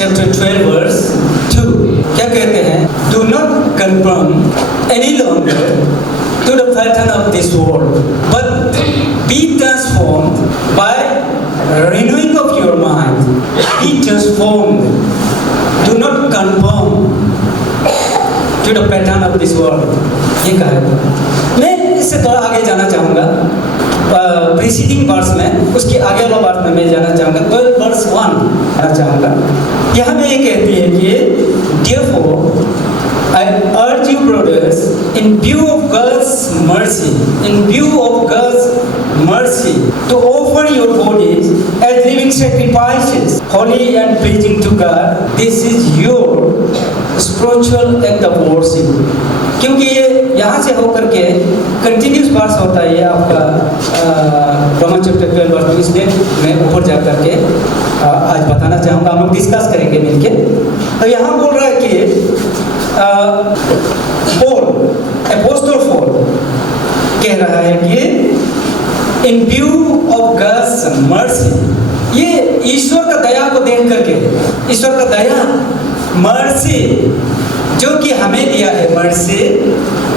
chapter 12 verse 2 क्या कहते हैं? Do not conform any longer to the pattern of this world, but be transformed by renewing of your mind. Be transformed. Do not conform to the pattern of this world. ये कहा है। मैं इससे थोड़ा आगे जाना चाहूँगा। प्रीसीडिंग वर्स में, उसके आगे वाला वर्स में मैं जाना चाहूँगा। 12 verse 1 जाना चाहूँगा। यहाँ में ये कहती है कि therefore I urge you brothers, in view of God's mercy, to offer your bodies as living sacrifices, holy and pleasing to God. This is your spiritual act of worship. क्योंकि ये यहाँ से होकर के कंटिन्यूस वर्स होता है ये आपका रोमन चैप्टर 12 वर्स 2, इसलिए मैं ऊपर जा करके आज बताना चाहूँगा, हम लोग डिस्कस करेंगे मिलके। तो यहाँ बोल रहा है कि अपोस्टल पॉल कह रहा है कि in view of God's mercy, ये ईश्वर का दया को देख करके, ईश्वर का दया मर्सी जो कि हमें दिया है, मर्सी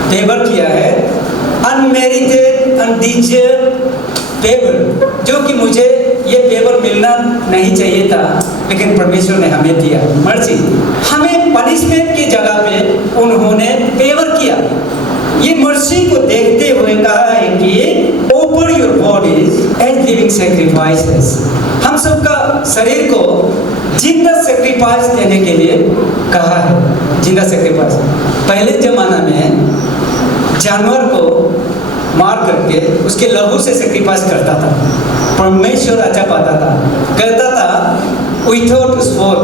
फेवर किया है, अनमेरिटेड अनडिजर्व फेवर, जो कि मुझे ये फेवर मिलना नहीं चाहिए था लेकिन परमेश्वर ने हमें दिया। मर्सी, हमें पनिशमेंट की जगह पे उन्होंने फेवर किया। ये मर्सी को देखते हुए कहा है कि offer your bodies as living sacrifices, हम सबका शरीर को जिंदा सैक्रिफाइस देने के लिए कहा है। जिंदा सैक्रिफाइस, पहले जमाना में जानवर को मार करके उसके लहू से सैक्रिफाइस करता था, परमेश्वर अच्छा पाता था, कहता था विदाउट स्पॉट,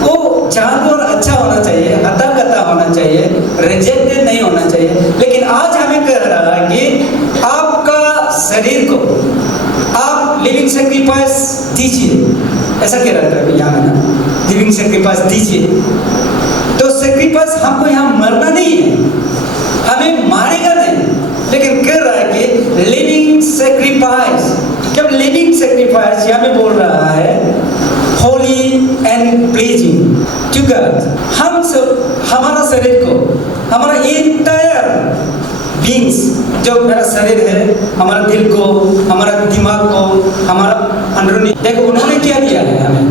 वो जानवर अच्छा होना चाहिए, हता-कता होना चाहिए, रिजेक्टेड नहीं होना चाहिए। लेकिन आज हमें कह रहा है कि आपका शरीर को आप लिविंग सैक्रिफाइस दीजिए, ऐसा कह रहा था यहाँ ना, लिविंग सैक्रिफाइस दीजिए। तो सैक्रिफाइस हमको यहाँ मरना नहीं है, हमें मारेगा नहीं, लेकिन कह रहा है कि लिविंग सैक्रिफाइस। जब लिविंग सैक्रिफाइस यहाँ में बोल रहा है holy and pleasing to God, हम सब हमारा शरीर को, हमारा इंटायर बीइंग्स, जो मेरा शरीर है, हमारा दिल को, हमारा दिमाग को, हमारा अंदरूनी, देखो उन्होंने क्या दिया है हमें,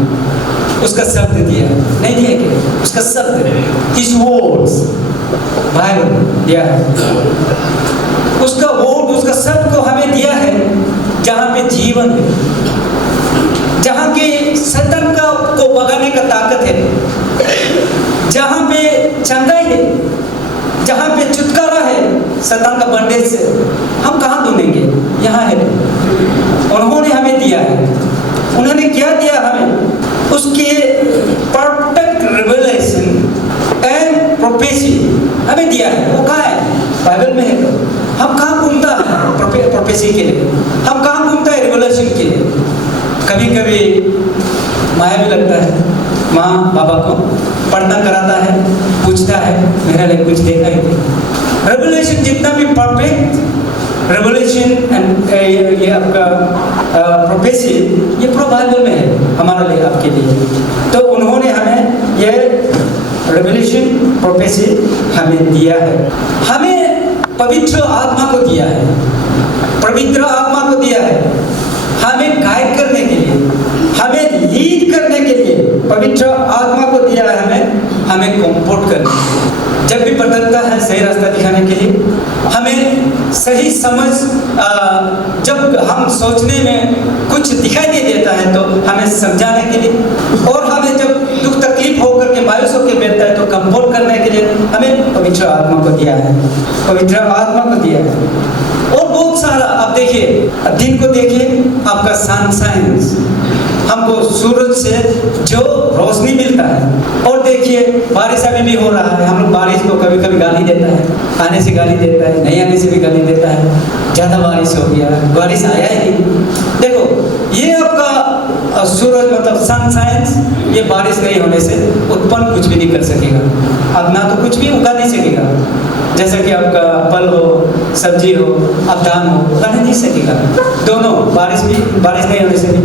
उसका शब्द दिया है, नहीं दिया क्या, उसका शब्द, हिज वर्ड्स, बाइबल दिया है, उसका वर्ड, उसका शब्द को हमें दिया है, जहाँ पे जीवन है, जहाँ के शैतान का को भगाने का ताकत है, जहाँ पे चंगाई है, जहाँ पे छुटकारा है शैतान का बंडेज से, हम कहाँ ढूंढेंगे? यहाँ है। उन्होंने हमें दिया है। उन्होंने क्या दिया हमें? उसके परफेक्ट रिवेलेशन एंड प्रोफेसी हमें दिया है। वो कहाँ है? बाइबल में है। हम कहाँ घूमता है प्रोफेसी के लिए? हम कहाँ घूमता है रिवेलेशन के लिए? कभी कभी माया भी लगता है, माँ बाबा को पढ़ना कराता है, पूछता है मेरा लिए कुछ देखा ही नहीं। रेवलेशन जितना भी परफेक्ट रेवलेशन एंड ये आपका प्रोफेसी, ये पूरा बाइबल में है हमारे लिए, आपके लिए। तो उन्होंने हमें ये रेवलेशन प्रोफेसी हमें दिया है। हमें पवित्र आत्मा को दिया है, पवित्र आत्मा को दिया है हमें गाइड करने के लिए, हमें लीड करने के लिए पवित्र आत्मा को दिया है हमें कंफर्ट करने, जब भी बदलता है सही रास्ता दिखाने के लिए, हमें सही समझ, जब हम सोचने में कुछ दिखाई नहीं देता है तो हमें समझाने के लिए, और हमें जब दुख तकलीफ होकर के मायूस होकर बैठता है तो कंफर्ट करने के लिए हमें पवित्र आत्मा को दिया है, पवित्र आत्मा को दिया है। और बहुत सारा, अब देखिए दिन को देखिए, आपका सनशाइन, हमको सूरज से जो रोशनी मिलता है, और देखिए बारिश अभी भी हो रहा है, हम लोग बारिश को कभी कभी गाली देता है, आने से गाली देता है, नहीं आने से भी गाली देता है, ज़्यादा बारिश हो गया, बारिश आया ही नहीं। देखो ये आपका सूरज मतलब सनशाइन, ये बारिश नहीं होने से उत्पन्न कुछ भी नहीं कर सकेगा, अब ना तो कुछ भी उगा नहीं सकेगा, जैसा कि आपका फल हो, सब्जी हो, अब धान हो, उगाने नहीं सकेगा। दोनों बारिश नहीं होने से भी,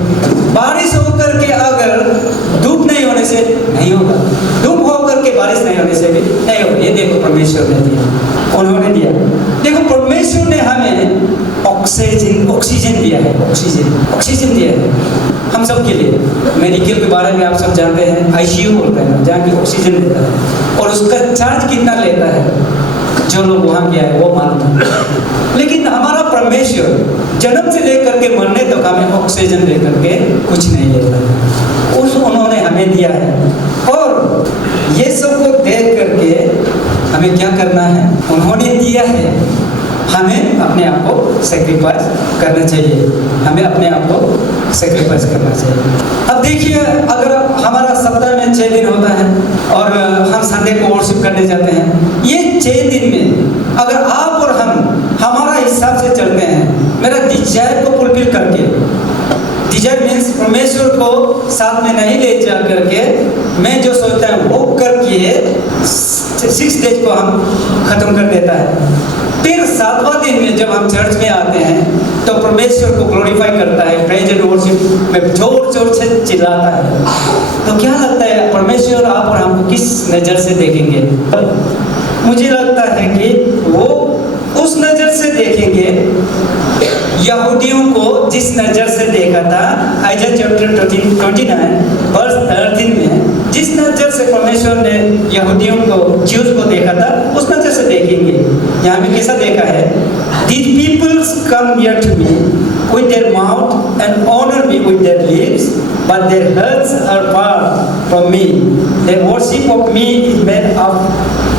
बारिश होकर के अगर धूप नहीं होने से परमेश्वर ने दिया, उन्होंने दिया। देखो परमेश्वर ने हमें ऑक्सीजन दिया है, ऑक्सीजन दिया है हम सब के लिए। मेडिकल के बारे में आप सब जानते हैं, आईसीयू बोलते हैं जहाँ की ऑक्सीजन देता है, और उसका चार्ज कितना लेता है जो लोग वहाँ गया है वो मालूम है। लेकिन हमारा परमेश्वर जन्म से लेकर के मरने तक हमें ऑक्सीजन दे करके कुछ नहीं लेता, उन्होंने हमें दिया है। और ये सब को देख करके हमें क्या करना है, उन्होंने दिया है, हमें अपने आप को सेक्रीफाइस करना चाहिए, हमें अपने आप को सेक्रीफाइस करना चाहिए। अब देखिए, अगर हमारा सप्ताह में 6 दिन होता है और हम संडे को वर्शिप करने जाते हैं, ये 6 दिन में अगर आप और हम हमारा हिसाब से चलते हैं, मेरा डिजायर को फुलफिल करके, डिजायर मीन्स परमेश्वर को साथ में नहीं ले जा करके मैं जो सोचता हूँ वो करके 6 डेज को हम खत्म कर देता है। फिर 7वां दिन में जब हम चर्च में आते हैं तो परमेश्वर को ग्लोरीफाई करता है, प्रेज एंड वर्शिप में जोर जोर से चिल्लाता है। तो क्या लगता है परमेश्वर आप और हमको किस नज़र से देखेंगे? मुझे लगता है कि वो उस नज़र से देखेंगे यहूदियों को जिस नज़र से देखा था आइज़ाया चैप्टर 29 वर्स 13 में, जिस नज़र से परमेश्वर ने यहूदियों को, ज्यूज को देखा था, उस नज़र से देखेंगे। यहाँ में कैसा देखा है, These peoples come near to me with their mouth and honor me with their lips, but their hearts are far from me. Their worship of me is made up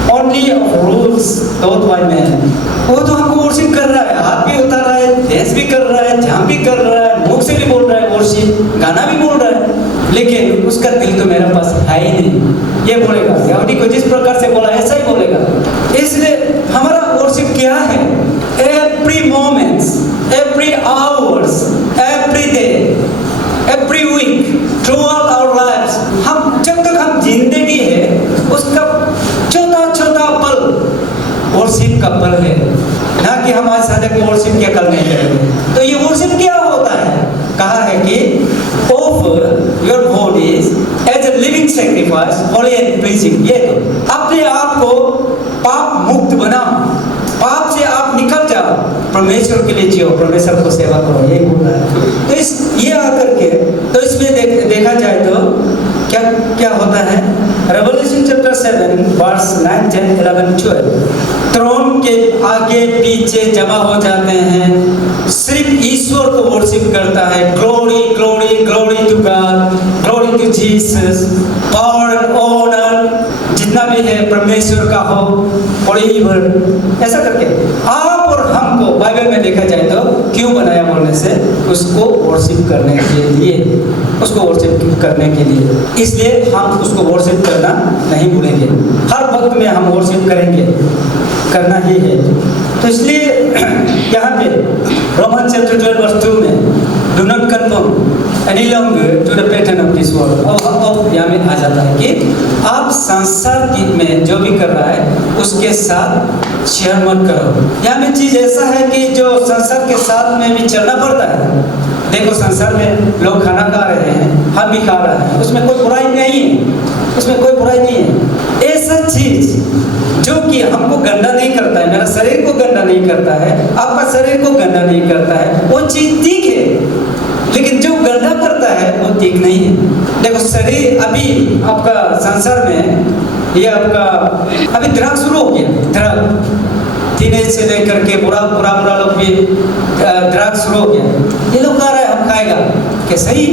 only of rules taught by men. वो तो हमको worship कर रहा है, हाथ भी उतार रहा है, डांस भी कर रहा है, झाम भी कर रहा है, मुख से भी बोल रहा है वर्शिप, गाना भी बोल रहा है, लेकिन उसका दिल तो मेरे पास है ही नहीं। ये बोलेगा, यहूदी को जिस प्रकार से बोला ऐसा ही बोलेगा। इसलिए हमारा वर्शिप क्या है? Every moments, every hours, every day, every week, throughout our lives, हम जब तक हम जिंदगी है उसका छोटा छोटा पल वर्शिप का पल है, ना कि हम आज संडे को वर्शिप क्या करने करेंगे। तो ये वर्शिप क्या होता है? कहा है कि offer your bodies as a living sacrifice, holy and pleasing। ये तो अपने आप को पाप मुक्त बनाओ, पाप से आप निकल जाओ, परमेश्वर के लिए जियो, परमेश्वर को सेवा करो, ये बोल रहा है। तो इस ये आकर के तो इसमें देखा जाए तो क्या क्या होता है? रेवल्यूशन चैप्टर 7 वर्स 9, 10, 11, 12 थ्रोन के आगे पीछे जमा हो जाते हैं, सिर्फ ईश्वर को वर्शिप करता है। Glory glory glory to God, glory to Jesus, power and honour जितना भी है परमेश्वर का हो, फॉरएवर, ऐसा करके आप और हमको बाइबल में देखा जाए तो क्यों बनाया बोलने से उसको वर्शिप करने के लिए, उसको वर्शिप करने के लिए, इसलिए हम उसको वर्शिप करना नहीं भूलेंगे। हर वक्त में हम वर्शिप करेंगे, करना ही है। तो इसलिए यहाँ पे रोमन चैप्टर 12 वर्स 2 में do not conform any longer to the pattern of this world. अब यहाँ में आ जाता है कि आप संसार में जो भी कर रहा है उसके साथ शेयर मत करो। यहाँ में चीज़ ऐसा है कि जो संसार के साथ में भी चलना पड़ता है। देखो संसार में लोग खाना खा रहे हैं, हम भी खा रहे हैं, उसमें कोई बुराई नहीं है, उसमें कोई बुराई नहीं है। ऐसा चीज जो कि हमको गंदा नहीं करता है, मेरा शरीर को गंदा नहीं करता है, आपका शरीर को गंदा नहीं करता है, वो चीज ठीक है। लेकिन जो गंदा करता है वो ठीक नहीं है। देखो शरीर अभी आपका संसार में ये आपका अभी ड्रग शुरू हो गया, ड्रग टीनेज से लेकर के बुरा लोग भी ड्रग शुरू हो गया। ये लोग खा रहा है, हम खाएगा क्या? सही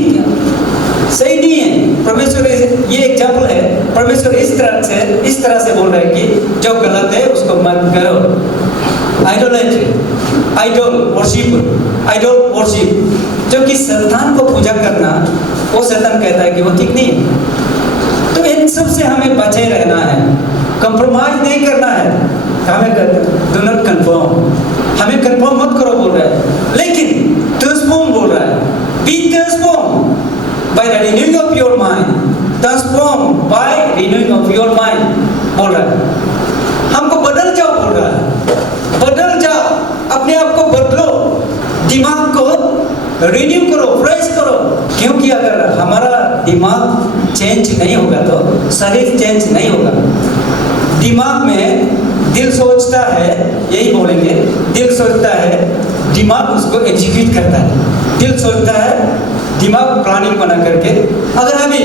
सही नहीं है। परमेश्वर ये एग्जाम्पल है, परमेश्वर इस तरह से बोल रहे हैं कि जो गलत है उसको मत करो। आइडोलेट्री, आइडल वर्शिप, जो कि शैतान को पूजा करना, वो शैतान कहता है कि वो ठीक नहीं है। तो इन सब से हमें बचे रहना है, कंप्रोमाइज नहीं करना है। हमें डू नॉट कंफर्म, हमें कंफर्म मत करो बोल रहा है, लेकिन ट्रांसफॉर्म बोल रहा है। Be transform by the renewing of your mind, transform by renewing of your mind बोल रहा है। हमको बदल जाओ बोल रहा है, बदल जाओ, अपने आप को बदलो, दिमाग को रिन्यू करो, फ्रेश करो। क्योंकि अगर हमारा दिमाग चेंज नहीं होगा तो शरीर चेंज नहीं होगा। दिमाग में दिल सोचता है, यही बोलेंगे, दिल सोचता है, दिमाग उसको एग्जीक्यूट करता है। दिल सोचता है, दिमाग प्लानिंग बना करके, अगर अभी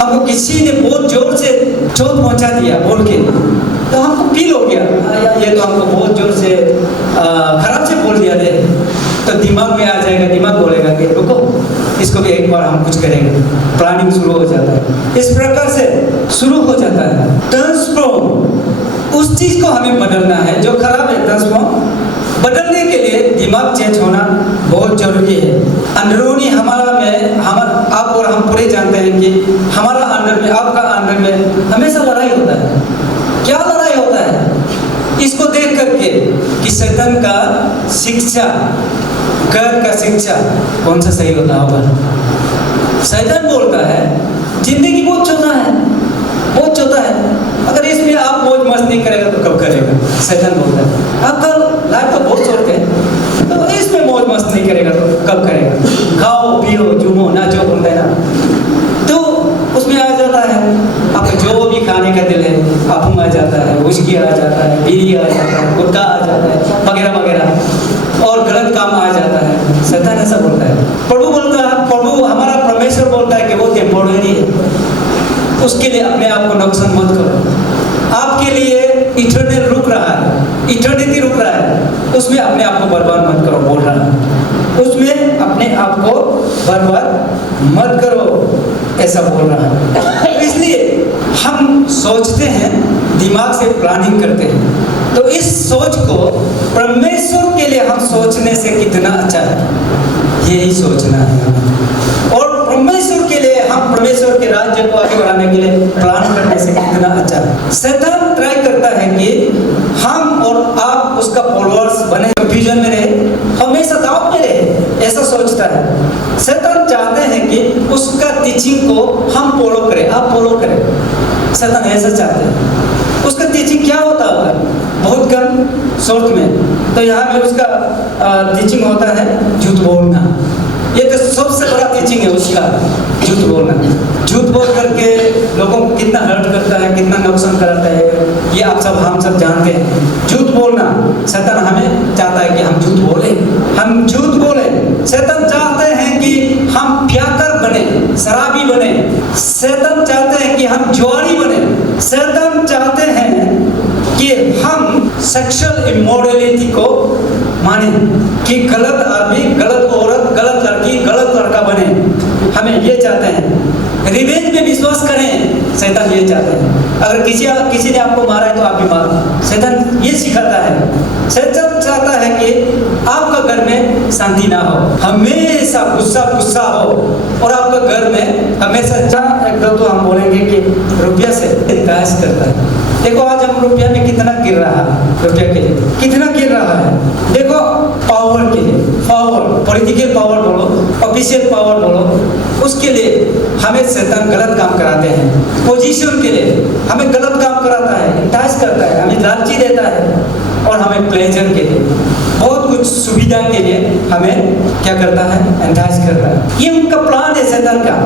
हमको किसी ने बहुत जोर से चोट पहुंचा दिया बोल के, तो हमको फील हो गया ये तो हमको बहुत जोर से खराब से बोल दिया दे, तो दिमाग में आ जाएगा, दिमाग बोलेगा कि रुको इसको भी एक बार हम कुछ करेंगे, प्लानिंग शुरू हो जाता है। इस प्रकार से शुरू हो जाता है ट्रांसफॉर्म। उस चीज को हमें बदलना है जो खराब है, ट्रांसफॉर्म बदलने के लिए दिमाग चेंज होना बहुत जरूरी है। अंदरूनी हमारा में आप और हम पूरे जानते हैं कि हमारा अंदर में, आपका अंदर में हमेशा लड़ाई होता है। क्या लड़ाई होता है? इसको देख करके कि शैतान का शिक्षा, घर का शिक्षा कौन सा सही होता होगा। शैतान बोलता है जिंदगी बहुत छोटा है, बहुत छोटा है, अगर इसमें आप मौज मस्त नहीं करेगा तो कब करेगा। शैतान बोलता है आपका लाइफ तो बहुत छोटे है, तो इसमें मौज मस्त नहीं करेगा तो कब करेगा। खाओ पियो झूमो नाचो बोलता है ना, तो उसमें आ जाता है आपका जो भी खाने का दिल है, अफीम आ जाता है, विस्की आ जाता है, बीड़ी आ जाता है, गुटखा आ जाता है, वगैरह वगैरह, और गलत काम आ जाता है। शैतान ऐसा बोलता है। प्रभु बोलता है, प्रभु हमारा परमेश्वर बोलता है कि वो टेम्पोररी है, उसके लिए अपने आप को नुकसान मत करो। आपके लिए इटर्नल रुक रहा है, इटर्निटी रुक रहा है, उसमें अपने आप को बर्बाद मत करो बोल रहा है, उसमें अपने आप को बर्बाद मत करो ऐसा बोल रहा है। इसलिए हम सोचते हैं, दिमाग से प्लानिंग करते हैं, तो इस सोच को परमेश्वर के लिए हम सोचने से कितना अच्छा है, यही सोचना है। और परमेश्वर के लिए हम परमेश्वर के राज्य को आगे बढ़ाने के लिए प्लान करने से कितना अच्छा है। शैतान ट्राई करता है कि हम और आप उसका फॉलोअर्स बने, कंफ्यूजन में रहे, हमेशा दाव में रहे, ऐसा सोचता है। शैतान चाहते हैं कि उसका टीचिंग को हम फॉलो करें, आप फॉलो करें। शैतान ऐसा चाहते हैं। उसका टीचिंग क्या होता होगा? बहुत कम शॉर्ट में, तो यहाँ में उसका टीचिंग होता है झूठ बोलना। ये तो सबसे बड़ा टीचिंग है उसका, झूठ बोलना। झूठ बोल करके लोगों को कितना हर्ट करता है, कितना नुकसान कराता है, ये आप सब हम सब जानते हैं। झूठ बोलना, शैतान हमें चाहता है कि हम झूठ बोले, हम झूठ बोले। शैतान चाहते हैं कि हम प्याकर बने, शराबी बने। शैतान चाहते हैं कि हम जुआरी बने। शैतान चाहते हैं कि हम सेक्सुअल इमोरलिटी को माने, कि गलत आदमी, गलत औरत, गलत लड़की, गलत लड़का बने। हमें ये चाहते हैं। रिवेंज में विश्वास करें, शैतान ये चाहते हैं। अगर किसी ने आपको मारा है तो आप भी मारो, शैतान ये सिखाता है। शैतान चाहता है कि आपका घर में शांति ना हो, हमेशा गुस्सा हो, और आपका घर में हमेशा एक दो तो हम बोलेंगे कि रुपया से इंतजार करता है। देखो आज हम रुपया में कितना गिर रहा है, रुपया के लिए कितना गिर रहा है। देखो पावर के लिए, पावर, पॉलिटिकल पावर बोलो, ऑफिशियल पावर बोलो, उसके लिए हमें शैतान गलत काम कराते हैं। पोजीशन के लिए हमें गलत काम कराता है, इंतजार करता है, हमें लालची देता है, और हमें प्लेजर के लिए, बहुत कुछ सुविधा के लिए हमें क्या करता है, एंटाइज करता है। ये उनका प्लान है शैतान का,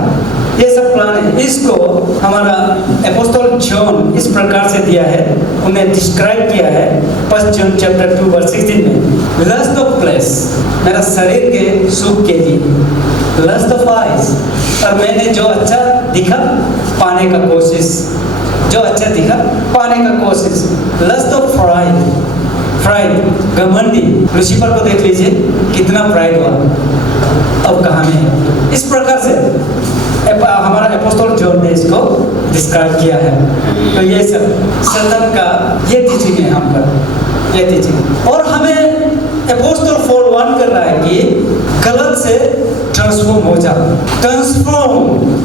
ये सब प्लान है। इसको हमारा अपोस्टल जॉन इस प्रकार से दिया है, उन्हें डिस्क्राइब किया है 1 जॉन चैप्टर 2 वर्स 16 में। लस्ट ऑफ फ्लेश, मेरा शरीर के सुख के लिए। लस्ट ऑफ आइज, और मैंने जो अच्छा दिखा पाने का कोशिश, जो अच्छा दिखा पाने का कोशिश। लस्ट ऑफ प्राइड, घमंडी। लूसीफर को देख लीजिए कितना प्राइड हुआ, अब कहाँ में। इस प्रकार से हमारा अपोस्टल जॉन ने इसको डिस्क्राइब किया है। तो ये सब शैतान का ये टीचिंग है हम पर, ये टीचिंग। और हमें अपोस्टल 4:1 कर रहा है कि गलत से ट्रांसफॉर्म हो जाओ। Transform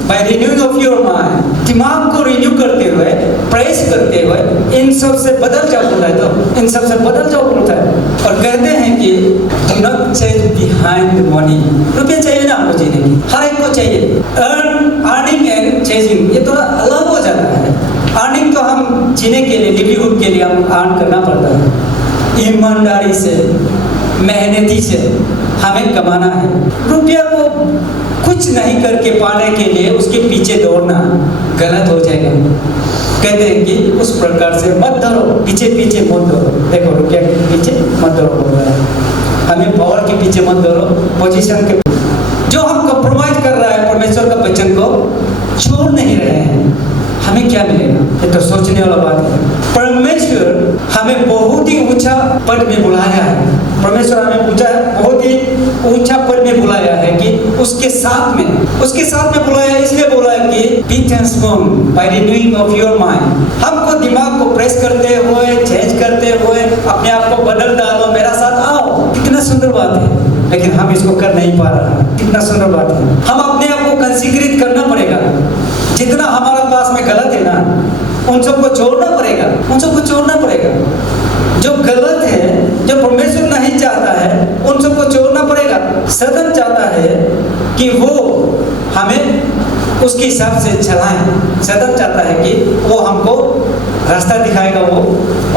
by renewing of your mind, दिमाग को रिन्यू करते हुए, प्रेस करते हुए इन सब से बदल जाओ बोलता है, तो इन सब से बदल जाओ बोलता है। और कहते हैं कि do not chase behind money. रुपये चाहिए ना आपको जीने की, हर एक को चाहिए। अर्निंग एंड चेजिंग ये थोड़ा अलग हो जाता है। अर्निंग तो हम जीने के लिए, लिवलीहुड के लिए हम अर्न करना पड़ता है ईमानदारी से, मेहनती से हमें कमाना है। रुपया को कुछ नहीं करके पाने के लिए उसके पीछे दौड़ना गलत हो जाएगा। कहते हैं कि उस प्रकार से मत दौड़ो, पीछे पीछे मत दौड़ो। देखो, रुपया के पीछे मत दौड़ो बोल रहा है। हमें पावर के पीछे मत दौड़ो, पोजीशन के। जो हम कंप्रोमाइज कर रहा है परमेश्वर का वचन को छोड़ नहीं रहे हैं, हमें क्या मिलेगा? ये तो सोचने वाला बात है। परमेश्वर हमें बहुत ही ऊंचा पद में बुलाया है। परमेश्वर हमें बहुत ही ऊंचा पद में बुलाया है कि उसके साथ में बुलाया। इसलिए बोला है कि be transformed by renewing of your mind. हमको दिमाग को प्रेस करते हुए, चेंज करते हुए अपने आप को बदल डालो, मेरा साथ आओ। कितना सुंदर बात है, लेकिन हम इसको कर नहीं पा रहे। कितना सुंदर बात है। हम अपने आप को कंसीक्रेट करना पड़ेगा। जितना हमारा पास में गलत है ना, उन सबको छोड़ना पड़ेगा। जो गलत है, जो परमेश्वर नहीं चाहता है, उन सबको छोड़ना पड़ेगा। सदन चाहता है कि वो हमें उसके हिसाब से चलाएं। सदन चाहता है कि वो हमको रास्ता दिखाएगा,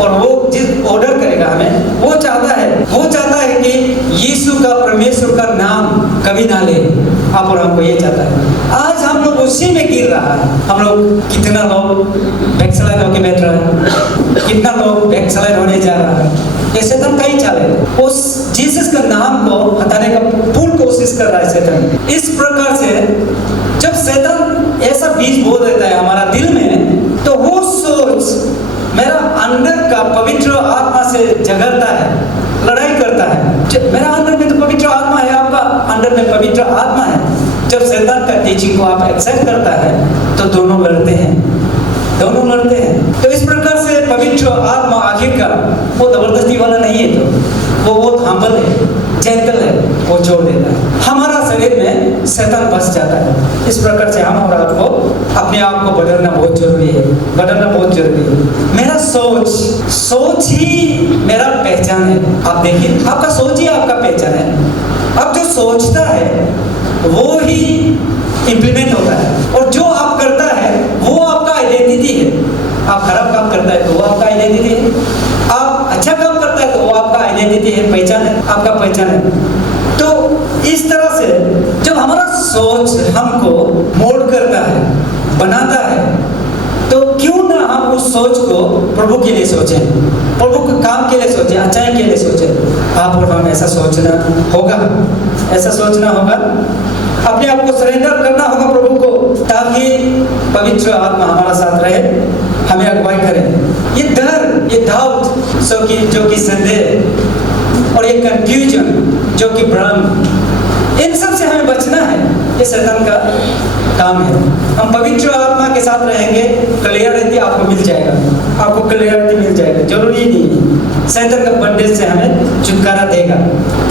और वो जिस ऑर्डर करेगा हमें, वो चाहता है कि यीशु का, परमेश्वर का नाम कभी ना ले। आप और हमको ये चाहता है। आज हम लोग उसी में गिर रहा है। हम लोग, कितना लोग बैकस्लाइड होके बैठ रहा है, कितना लोग बैकस्लाइड होने जा रहा है। ये शैतान का ही चाल है। उस जीसस का नाम को हटाने का पूर्ण कोशिश कर रहा है शैतान। इस प्रकार से जब शैतान ऐसा बीज बो देता है हमारा दिल में, तो वो सोच मेरा अंदर का पवित्र आत्मा से झगड़ता है, लड़ाई करता है। मेरा अंदर में तो पवित्र आत्मा है, आपका अंदर में पवित्र आत्मा है। जब शैतान का टीचिंग को आप एक्सेप्ट करता है, तो दोनों लड़ते हैं। तो इस प्रकार से पवित्र आत्मा आखिरकार वो जबरदस्ती वाला नहीं है, तो वो बहुत हम्बल है, जेंटल है, वो छोड़ देता है। हमारा शरीर में शैतान बस जाता है। इस प्रकार से हम और आपको अपने आप को बदलना बहुत जरूरी है। मेरा सोच ही मेरा पहचान है। आप देखिए, आपका सोच ही आपका पहचान है। अब जो सोचता है वो ही इम्प्लीमेंट होता है, और जो आप करता है वो आपका आइडेंटिटी है। आप खराब काम करता है तो वो आपका आइडेंटिटी है, आप अच्छा काम करता है तो वो आपका आइडेंटिटी है, पहचान है, आपका पहचान है। तो इस तरह से जब हमारा सोच हमको मोल्ड करता है, बनाता है, तो क्यों ना हम उस सोच को प्रभु के लिए सोचें, प्रभु के काम के लिए सोचें, अच्छाई के लिए सोचें। आप और हम ऐसा सोचना होगा, अपने आप को सरेंडर करना होगा प्रभु को, ताकि पवित्र आत्मा हमारा साथ रहे, हमें अगुवाई करे। ये डर, ये डाउट, जो कि संदेह, और ये कंफ्यूजन, जो कि भ्रम, इन सब से हमें बचना है। ये शैतान का काम है। हम पवित्र आत्मा के साथ रहेंगे, क्लियरिटी आपको मिल जाएगा, जरूरी नहीं है। शैतान का बंधन से हमें छुटकारा देगा।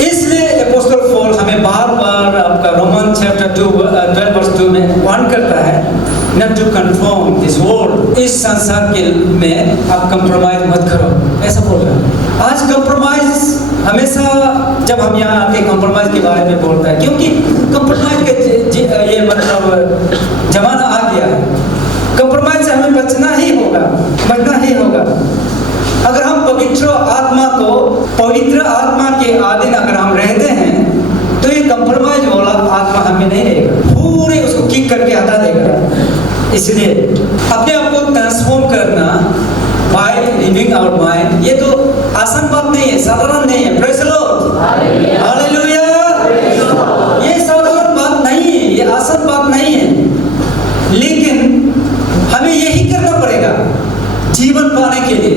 इसलिए अपोस्टल पौल हमें बार-बार आपका रोमन चैप्टर 12 में वार्न करता है, not to conform this world, इस संसार के में आप कंप्रोमाइज मत करो, ऐसा बोल रहा है। आज कंप्रोमाइज हमेशा, जब हम यहाँ आते हैं, कंप्रोमाइज के बारे में बोलता है, क्योंकि कंप्रोमाइज के ये मतलब जमाना आ गया है। कंप्रोमाइज से हमें बचना ही होगा। अगर हम पवित्र आत्मा के अधीन अगर हम रहते हैं, तो ये कंप्रोमाइज वाला आत्मा हमें नहीं रहेगा, पूरे उसको किक करके हटा देगा। इसलिए अपने आप को ट्रांसफॉर्म करना बाय रिन्यूइंग आवर माइंड, ये तो आसान बात नहीं है, साधारण नहीं है। Praise the Lord, hallelujah. ये साधारण बात नहीं है, ये आसान बात नहीं है, लेकिन हमें यही करना पड़ेगा जीवन पाने के लिए,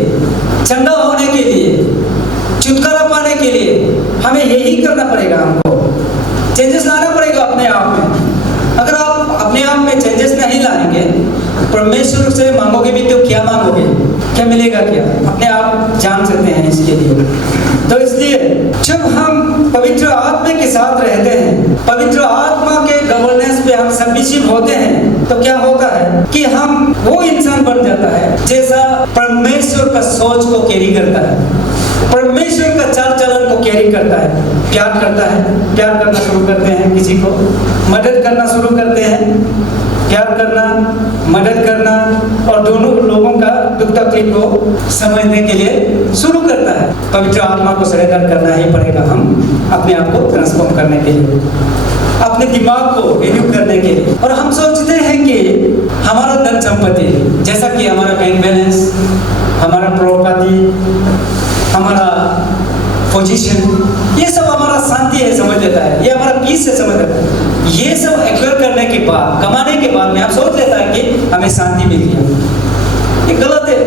चंगा होने के लिए, छुटकारा पाने के लिए। हमें यही करना पड़ेगा, हमको चेंजेस लाना पड़ेगा अपने आप में। अगर आप अपने आप में चेंजेस नहीं लाएंगे, परमेश्वर से मांगोगे भी तो क्या मांगोगे, क्या मिलेगा? क्या अपने आप जान सकते हैं इसके लिए। तो इसलिए जब हम पवित्र आत्मा के साथ रहते हैं, पवित्र आत्मा के गवर्नेंस पे हम सबमिसिव होते हैं, तो क्या होता है कि हम वो इंसान बन जाता है जैसा परमेश्वर का सोच को कैरी करता है, परमेश्वर का चाल चलन को कैरी करता है, प्यार करना शुरू करते हैं, किसी को मदद करना शुरू करते हैं, प्यार करना, मदद करना, और दोनों लोगों का दुख तकलीफ सभी को समझने के लिए शुरू करता है। पवित्र आत्मा को सरेंडर करना ही पड़ेगा हम अपने आप को ट्रांसफॉर्म करने के लिए, अपने दिमाग को रिन्यू करने के लिए। और हम सोचते हैं कि हमारा धन संपत्ति, जैसा कि हमारा बैंक बैलेंस, हमारा प्रॉपर्टी, हमारा पोजीशन, ये सब हमारा शांति है समझ लेता है, ये हमारा पीस है समझ लेता है। ये सब एक्वायर करने के बाद, कमाने के बाद में आप सोच लेता है कि हमें शांति मिल गया। ये गलत है,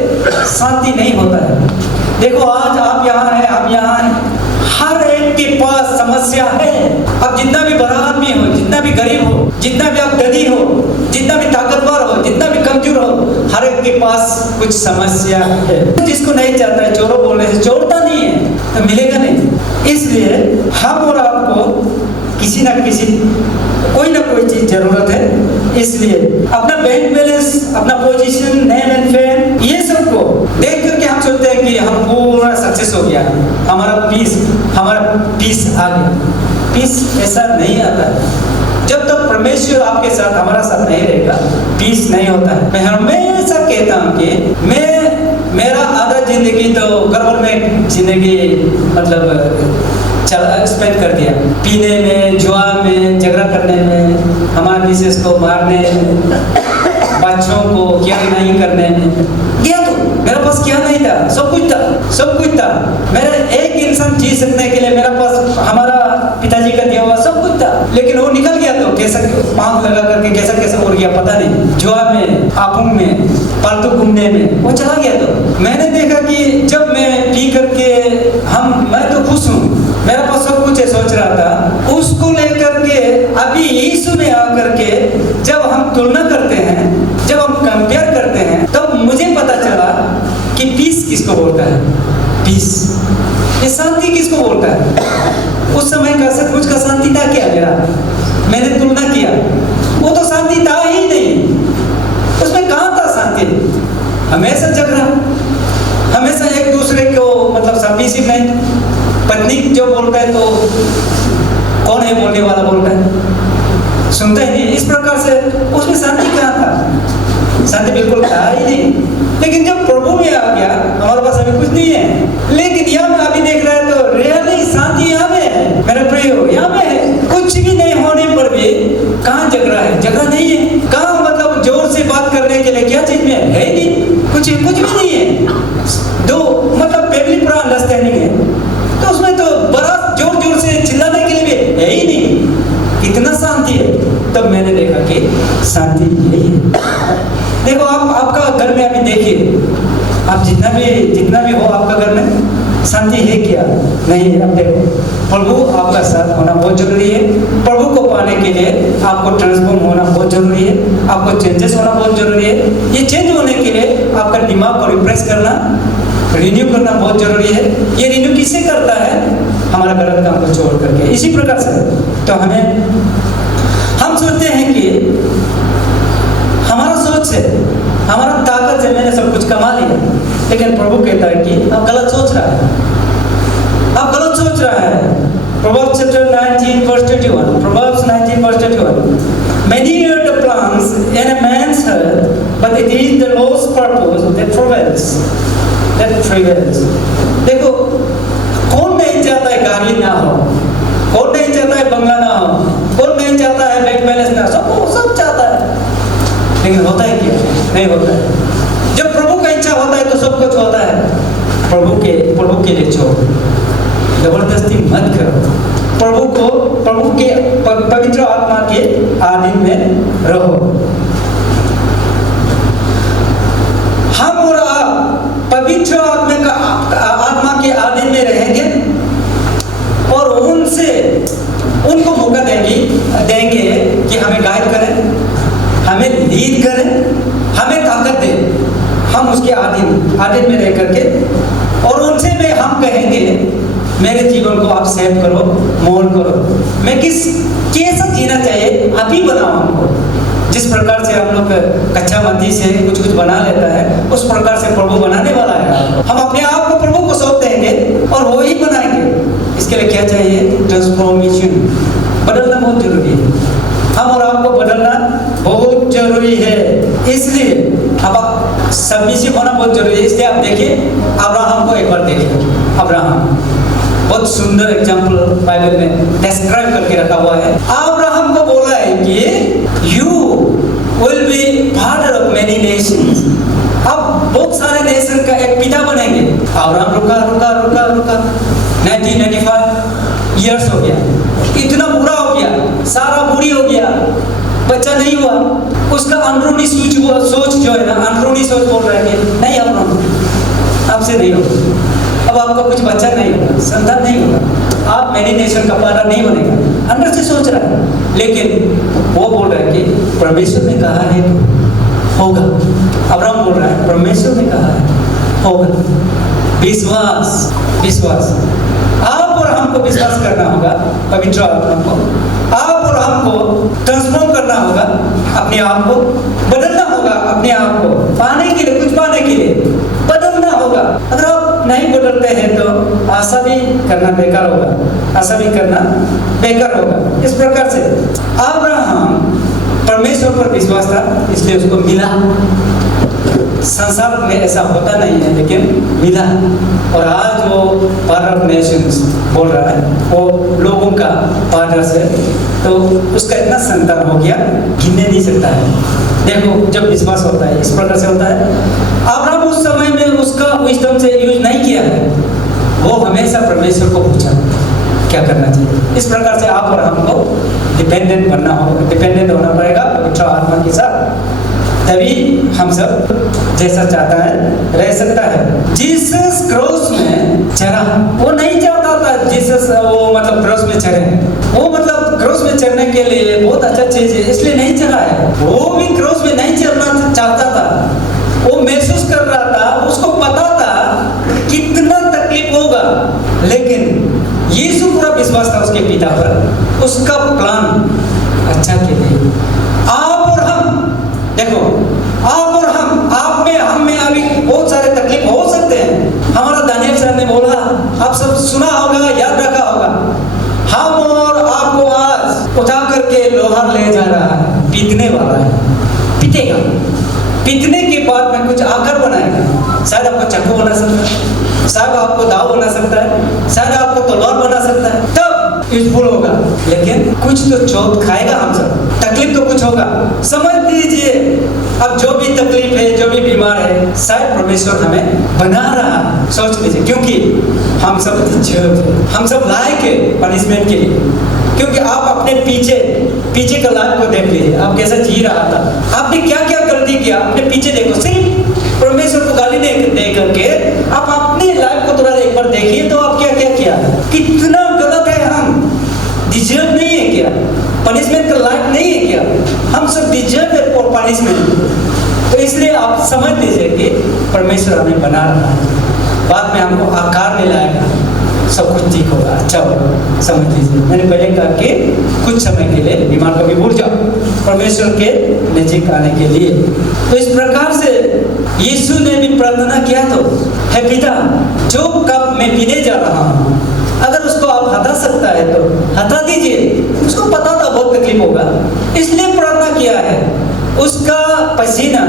शांति नहीं होता है। देखो आज आप यहाँ हैं, हम यहाँ हैं, हर एक के पास समस्या है। अब जितना भी बड़ा आदमी हो, जितना भी गरीब हो, जितना भी आप धनी हो, जितना भी ताकतवर हो, जितना भी कमजोर हो, हर एक के पास कुछ समस्या है। जिसको नहीं चाहता है चोरों बोलने से चोरता नहीं है तो मिलेगा नहीं। इसलिए हम और आपको किसी ना किसी कोई ना कोई चीज जरूरत है। इसलिए अपना बैंक बैलेंस, अपना पोजीशन, नेम एंड फेम, ये सब को देख करके हम सोचते हैं कि हम पूरा सक्सेस हो गया, हमारा पीस आ गया। पीस ऐसा नहीं आता है। जब तक परमेश्वर आपके साथ, हमारा साथ नहीं रहेगा, पीस नहीं होता है। मैं हमेशा कहता हूँ कि मेरा आधा जिंदगी तो गड़बड़ में जिंदगी स्पेंड कर दिया, पीने में, जुआ में, झगड़ा करने में, हमारे मिसेस को मारने में, बच्चों को क्या नहीं करने में गया। तो मेरा पास क्या नहीं था, सब कुछ था। मेरा एक इंसान जी सकने के लिए मेरा पास हमारा पिताजी का दिया हुआ सब कुछ था, लेकिन वो निकल गया। तो कैसा पांव लगा करके कैसा उड़ गया पता नहीं, जुआ में, आपुंग में, पालतू घूमने में वो चला गया। तो मैंने देखा कि जब मैं पी करके मैं तो खुश हूँ, मेरा पास सब कुछ है सोच रहा था, उसको लेकर के अभी यीशु में आकर के जब हम तुलना करते हैं, जब हम कंपेयर करते हैं, तब मुझे पता चला कि पीस किसको बोलता है। पीस, ये शांति किसको बोलता है। उस समय का सचमुच का शांति था क्या मेरा? मैंने तुलना किया, वो तो शांति था ही नहीं। उसमें कहाँ था शांति? हमेशा झगड़ा, हमेशा एक दूसरे को सबमिसिव नहीं। पत्नी जो बोलता है तो कौन है बोलने वाला बोलता है, सुनता ही नहीं। इस प्रकार से उसमें शांति कहाँ था? शांति बिल्कुल था ही नहीं। लेकिन जब प्रभु में आ गया, हमारे पास अभी कुछ नहीं है, लेकिन यहाँ में अभी देख रहा है तो रियली शांति यहाँ में है। मेरा प्रिय हो, यहाँ में है। कुछ भी नहीं होने पर भी कहाँ झगड़ा है? झगड़ा नहीं है। कहाँ जोर से बात करने के लिए क्या चीज में है ही नहीं, कुछ भी नहीं है। दो फैमिली पूरा अंडरस्टैंडिंग है, तो उसमें तो बड़ा जोर से चिल्लाने के लिए भी है ही नहीं। इतना शांति है। तब मैंने देखा कि शांति यही है। देखो आपका घर में अभी देखिए, आप जितना भी हो आपका घर में शांति है क्या? नहीं। अब देखो, प्रभु आपका साथ होना बहुत जरूरी है। प्रभु को पाने के लिए आपको ट्रांसफॉर्म होना बहुत जरूरी है, आपको चेंजेस होना बहुत जरूरी है। ये चेंज होने के लिए आपका दिमाग को रिफ्रेश करना, रिन्यू करना बहुत जरूरी है। ये रिन्यू किससे करता है? हमारा गलत काम को छोड़ करके। इसी प्रकार से तो हम सोचते हैं कि हमारा सोच से, हमारा ताकत से मैंने सब कुछ कमा लिया, लेकिन प्रभु कहता है कि आप गलत सोच रहा है, आप गलत सोच रहा है। Proverbs chapter 19 verse 21. Proverbs 19 verse 21. Many are the plans in a man's heart, but it is the Lord's purpose that prevails. देखो, कौन नहीं चाहता है गाड़ी ना हो, कौन नहीं चाहता है बंगला ना हो, कौन नहीं चाहता है बैंक बैलेंस ना, सब चाहता है, लेकिन होता है क्या? नहीं होता है। जब प्रभु का इच्छा होता है तो सब कुछ होता है। प्रभु के लिए छोड़, जबरदस्ती मत करो। प्रभु के पवित्र आत्मा के आधीन में रहो। हम और आप पवित्र आत्मा के आधीन में रहेंगे और उनको मौका देंगे कि हमें गाइड करें, हमें लीड करें, हमें ताकत दे। हम उसके आधीन में रह करके और उनसे में हम कहेंगे मेरे जीवन को आप सेव करो, मोल्ड करो। मैं कैसा जीना चाहिए आप ही बनाओ हमको। जिस प्रकार से हम लोग कच्चा मट्टी से कुछ बना लेता है, उस प्रकार से प्रभु बनाने वाला है। हम अपने आप को प्रभु को सौंप देंगे और वो ही बनाएंगे। इसके लिए क्या चाहिए? ट्रांसफॉर्मेशन, बदलना बहुत जरूरी है। हम और आपको बदलना बहुत जरूरी है। इसलिए अब आप सबमिसिव होना बहुत जरूरी है। इसलिए आप देखिए अब्राहम को एक बार देखिए। अब्राहम बहुत सुंदर एग्जाम्पल बाइबल में डिस्क्राइब करके रखा हुआ है। अब्राहम को बोला है कि you will be father of many Nations, आप बहुत सारे नेशन का एक पिता बनेंगे। अब्राहम रुका रुका रुका रुका 1995 ईयर्स हो गया, इतना बुरा हो गया, सारा बुरी हो गया, बच्चा नहीं हुआ। उसका अंदरूनी सोच जो है ना, अंदरूनी सोच बोल रहा है कि नहीं अब्राहम आपसे नहीं होगा, अब आपका कुछ बच्चा नहीं होगा, संतान नहीं होगा, आप मेनी नेशन का फादर नहीं बनेगा। अंदर से सोच रहा है, लेकिन वो बोल रहा है कि परमेश्वर ने कहा है तो होगा। अब्राहम बोल रहा है परमेश्वर ने कहा है होगा। विश्वास, विश्वास आप और हमको विश्वास करना होगा पवित्र आत्मा को। आप और हमको ट्रांसफॉर्म करना होगा, अपने आप को बदलना होगा, अपने आप को पाने के लिए, कुछ पाने के लिए बदलना होगा। अगर आप नहीं बदलते हैं तो आशा भी करना बेकार होगा, आशा भी करना बेकार होगा। इस प्रकार से अब्राहम परमेश्वर पर विश्वास था, इसलिए उसको मिला। संसार में ऐसा होता नहीं है, लेकिन मिला। और आज वो फादर ऑफ नेशंस बोल रहा है, वो लोगों का फादर से, तो उसका इतना संतान हो गया गिनने नहीं सकता है। देखो जब विश्वास होता है इस प्रकार से होता है। अब्राहम उस समय में उसका विजडम से यूज नहीं किया है, वो हमेशा परमेश्वर को पूछा क्या करना चाहिए। इस प्रकार से आप और हमको डिपेंडेंट बनना होगा, डिपेंडेंट होना पड़ेगा पवित्र आत्मा के साथ, तभी हम सब जैसा चाहता है रह सकता है। जीसस क्रॉस में चढ़ा, वो नहीं चाहता था जीसस वो मतलब क्रॉस में चढ़े, वो मतलब क्रॉस में चढ़ने के लिए बहुत अच्छा चीज है इसलिए नहीं चढ़ा है। वो भी क्रॉस में नहीं चढ़ना चाहता था, वो महसूस कर रहा था, उसको पता था कितना तकलीफ होगा, लेकिन यीशु पूरा विश्वास था उसके पिता पर, उसका प्लान अच्छा के लिए। आप और हम देखो, आप और आप में, हम में अभी बहुत सारे तकलीफ हो सकते हैं। हमारा दानियल सर ने बोला, आप सब सुना होगा, याद रखा होगा, हम और आपको आज उठा करके लोहार ले जा रहा है, पीटने वाला है, पीटेगा, पीटने के बाद में कुछ आकर बनाएगा। शायद आपको चाकू बना सकता है, शायद आपको दाव बना सकता है, शायद आपको तलवार बना सकता है, तब यूजफुल होगा। लेकिन कुछ तो चोट खाएगा, हम सब तकलीफ तो कुछ होगा। समझ लीजिए अब जो भी तकलीफ है, जो भी बीमार है, शायद परमेश्वर हमें बना रहा है। सोच लीजिए, क्योंकि हम सब हम सब लायक है पनिशमेंट के लिए। क्योंकि आप अपने पीछे का लाइफ को देख लीजिए, आप कैसा जी रहा था, आपने क्या क्या गलती किया, अपने पीछे देखो। सिर्फ परमेश्वर को गाली दे करके आप अपनी लाइफ को थोड़ा एक बार देखिए, तो आप क्या क्या किया, कितना गलत है। हम डिजर्व नहीं है क्या, पनिशमेंट का लायक नहीं है क्या, हम सब डिजर्व है फॉर पनिशमेंट। तो इसलिए आप समझ लीजिए कि परमेश्वर हमें बना रहा है, बाद में हमको आकार में लाएगा, सब कुछ ठीक होगा, अच्छा होगा। समझ लीजिए, मैंने पहले कहा कि कुछ समय के लिए बीमार को भी भूल जाओ परमेश्वर के नजीक आने के लिए। तो इस प्रकार से यीशु ने भी प्रार्थना किया, तो हे पिता, जो कप मैं पीने जा रहा हूँ, अगर उसको आप हटा सकता है तो हटा दीजिए। उसको पता था बहुत तकलीफ होगा, इसलिए प्रार्थना किया है। उसका पसीना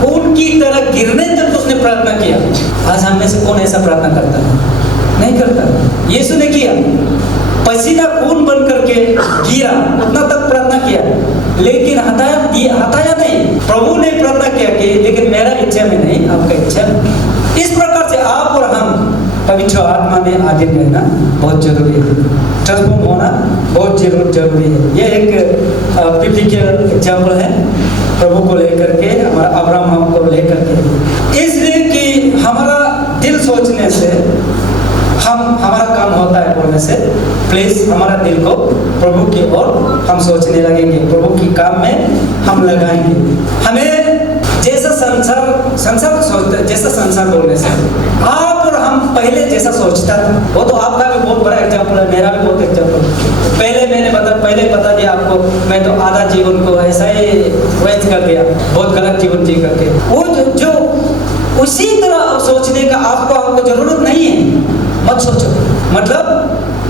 खून की तरह गिरने तक उसने प्रार्थना किया। आज हम में से कौन ऐसा प्रार्थना करता है? नहीं करता। यीशु ने किया, पसीना खून बन करके गिरा, उतना तक प्रार्थना किया, लेकिन हटाया नहीं। प्रभु ने प्रार्थना किया कि लेकिन मेरा इच्छा में नहीं, आपका इच्छा में। इस प्रकार से आप और हम पवित्र आत्मा में आगे रहना बहुत जरूरी है, ट्रांसफॉर्म होना बहुत जरूरी है। ये एक बिब्लिकल एग्जाम्पल है प्रभु को लेकर के, हमारा अब्राहम को लेकर के। इसलिए कि हमारा दिल सोचने से हमारा काम होता है बोलने से। प्लीज हमारा दिल को प्रभु की ओर हम सोचने लगेंगे, प्रभु की काम में हम लगाएंगे। हमें जैसा संसार सोचता है, जैसा संसार बोलने से आप और हम पहले जैसा सोचता था, वो तो आपका भी बहुत बड़ा एग्जाम्पल है, मेरा भी बहुत एग्जाम्पल। पहले बता दिया आपको, मैं तो आधा जीवन को ऐसा ही वेस्ट कर दिया, बहुत गलत जीवन जी करके। वो जो उसी तरह सोचने का आपको हमको जरूरत नहीं है, मत सोचो। मतलब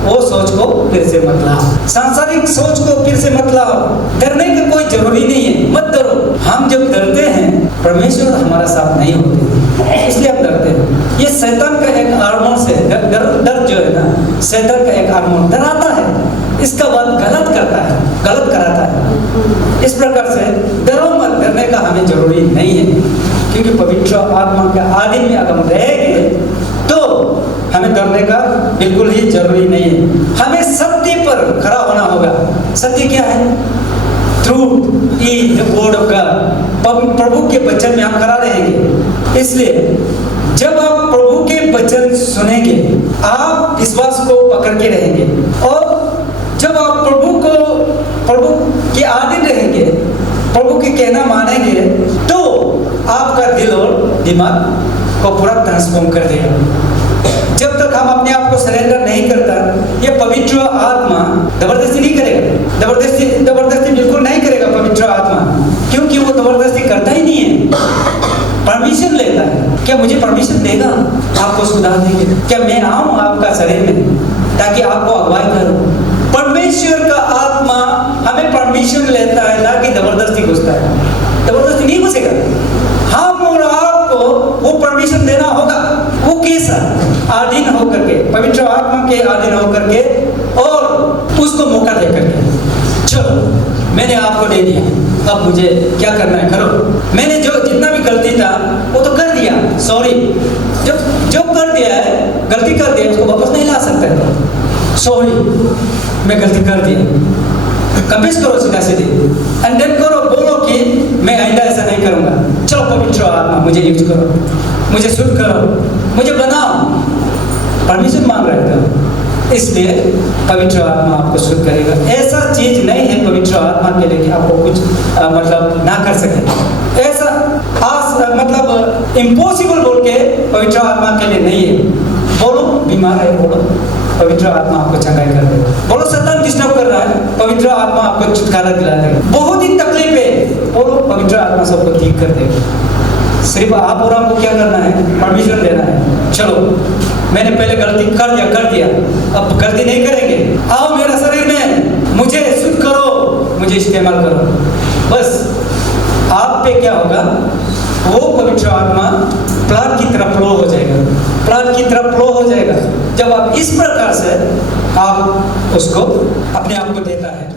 वो सोच को फिर से मत लाओ, सांसारिक सोच को फिर से मत लाओ। डरने का कोई जरूरी नहीं है, मत डरो। हम जब डरते हैं परमेश्वर हमारा साथ नहीं होते, इसलिए हम डरते हैं। ये शैतान का एक आर्मर से डर जो है ना, शैतान का एक आर्मर डराता है, इसका बाद गलत करता है, गलत कराता है। इस प्रकार से डरो मत, डरने का हमें जरूरी नहीं है, क्योंकि पवित्र आत्मा के आधीन में अगर हम रहेंगे तो हमें डरने का बिल्कुल ही जरूरी नहीं है। हमें सत्य पर खड़ा होना होगा। सत्य क्या है? Truth is the word of God. प्रभु के वचन में हम खड़ा रहेंगे। इसलिए जब आप प्रभु के वचन सुनेंगे, आप विश्वास को पकड़ के रहेंगे, और जब आप प्रभु के अधीन रहेंगे, प्रभु के कहना मानेंगे, तो आपका दिल और दिमाग को पूरा ट्रांसफॉर्म कर देगा। जब तक हम अपने आप को सरेंडर नहीं करता, ये पवित्र आत्मा जबरदस्ती नहीं करेगा, जबरदस्ती बिल्कुल नहीं करेगा पवित्र आत्मा, क्योंकि वो जबरदस्ती करता ही नहीं है, परमिशन लेता है। क्या मुझे परमिशन देगा आपको सुधार देंगे? क्या मैं आऊं आपका शरीर में ताकि आपको अगुवाई करूं? परमेश्वर का आत्मा हमें परमिशन लेता है, ना कि जबरदस्ती घुसता है। जबरदस्ती नहीं घुसेगा, हम और आपको वो परमिशन देना होगा। वो कैसा? अधीन होकर के, पवित्र आत्मा के अधीन होकर के, और उसको मौका दे करके, चलो मैंने आपको दे दिया, अब मुझे क्या करना है करो। मैंने जो जितना भी गलती था वो तो कर दिया, सॉरी। जो कर दिया है, गलती कर दिया, उसको वापस नहीं ला सकते। सॉरी, मैं गलती कर दिया। कन्फेस करो सीधा सीधे, एंड देन करो, बोलो कि मैं आइंदा ऐसा नहीं करूंगा। चलो पवित्र आत्मा मुझे यूज करो, मुझे शुद्ध करो, मुझे बनाओ। परमिशन मांग रहे थे, इसलिए पवित्र आत्मा आपको शुद्ध करेगा। ऐसा चीज नहीं है पवित्र आत्मा के लिए कि आपको कुछ मतलब ना कर सके। ऐसा मतलब इम्पॉसिबल बोल के पवित्र आत्मा के लिए नहीं है। बोलो बीमार है, बोलो पवित्र आत्मा आपको चंगाई कर देगा। बोलो शैतान डिस्टर्ब कर रहा है, पवित्र आत्मा आपको छुटकारा दिला देगा। बहुत ही तकलीफ है, बोलो पवित्र आत्मा सबको ठीक कर देगा। सिर्फ आप और आपको क्या करना है? परमिशन देना है। चलो मैंने पहले गलती कर दिया, अब गलती नहीं करेंगे। आओ मेरा शरीर में, मुझे शुद्ध करो, मुझे इस्तेमाल करो। बस आप पे क्या होगा? वो पवित्र आत्मा प्लान की तरफ फ्लो हो जाएगा, प्लान की तरफ फ्लो हो जाएगा। जब आप इस प्रकार से आप उसको अपने आप को देता है।